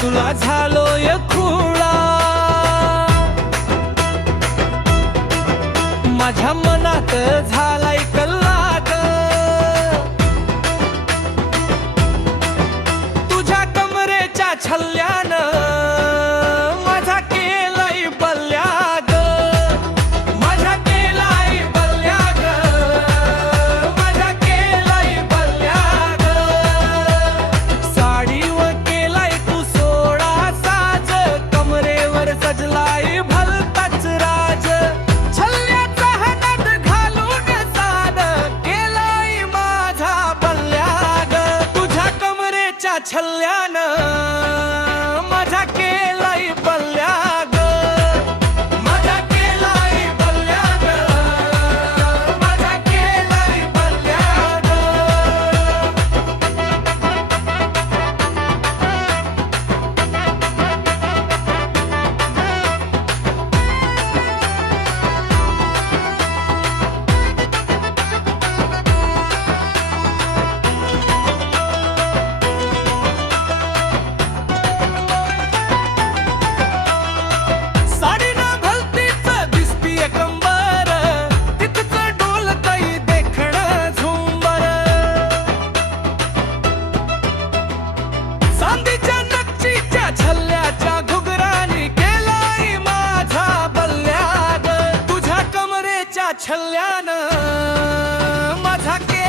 तुला झालोय एकुळा माझ्या मनात झालाय कल्लाट तुझ्या कमरेच्या छल्ल्या छल्ल्यानं माझा के